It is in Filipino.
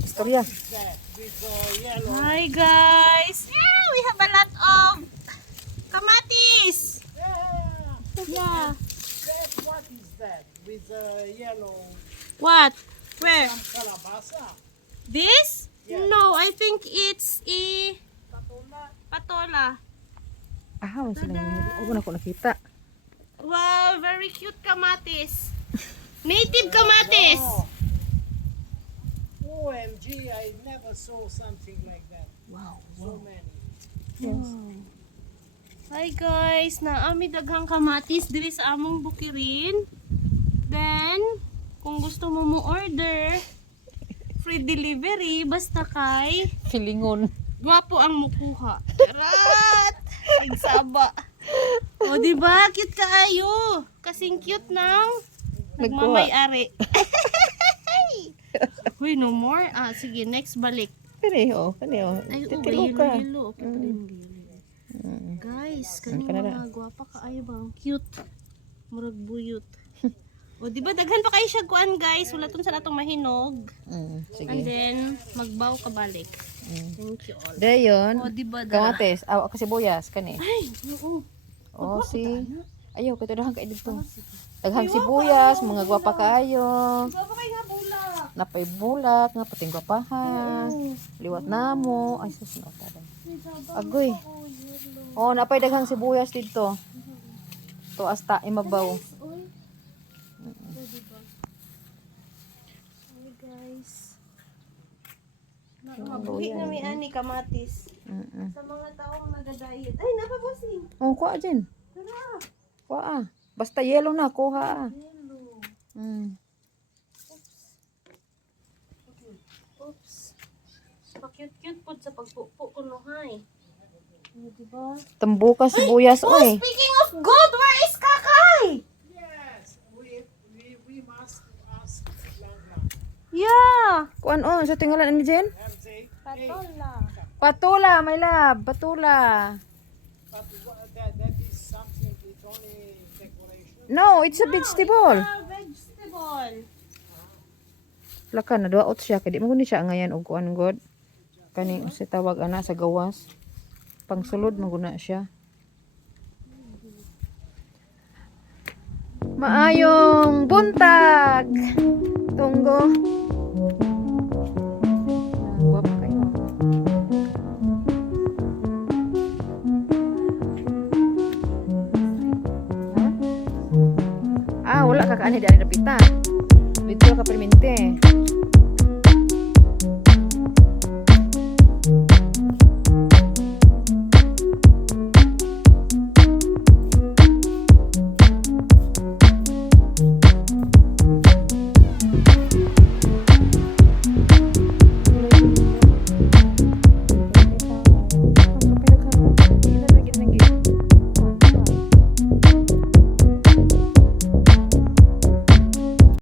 Istorya. Hi guys! Yeah, we have a lot of kamatis! Yeah. What is that? With yellow What? Where? calabasa. This? Yeah. No, I think it's a Patola. patola. Ah, sila yung ako nakita. Wow, very cute kamatis. Native kamatis. Oh. OMG, I never saw something like that. Wow. So many. Yes. Hi guys, naami daghang kamatis diri sa among bukirin. Then, kung gusto mo order, free delivery basta kay Filingon. gwapo ang mukuha. Charat! Nagsaba. O diba? Cute kaayo. Kasing cute ng nagmamay-ari. Uy, no more. Ah, sige, next balik. Kani oh. Ay, Titilo ka. hilo. Okay, guys, kani mga gwapa kaayo ba? Ang cute. Murag buyot. O, di ba daghan pa kayo siya kuan guys? Walaton sa natong mahinog. And Sige. then, magbaw ka balik. Thank you all. Dayon. O, di ba da? Kamates. Ah, kasi buyas kani. Ay, oo. Oh, si. Ayaw, kito daghang kay dito. Daghang sibuyas, mga gwapa kaayo. Gwapa kayo nga bula. Napay bulak, nga pating gwapahas. Liwat namo. Ay, sus na ta. Agoy. Oh, napay daghang sibuyas dito. To asta imabaw. Uy. Diba? Hi guys. Nakabuhi na may ani kamatis. Sa mga taong nagda-diet. Ay, napabusing. Oh, kuha din. Tara. Kuha. Basta yellow na, kuha. Hello. Oops. Pa-cute-cute po sa pagpupo ko no, hay. Diba? Tambuka sibuyas, Oh, oy. speaking of gold, where is Kakay? Yes, we must ask Langla. Yeah. Kuan on, sa tingalan ni Jen? And say, Patola. Patula, my love. Patula. but that is something, it's only decoration. No, it's a vegetable. Vegetable. Laka na duaot siya kay di mo ni siya ngayon og kuan god. Kani si tawag ana sa gawas. Pangsulod maguna siya. Maayong buntag. Tunggo. Guwap kayo. Ha? Ah, wala ka kaani di ani napita. Video ka permente.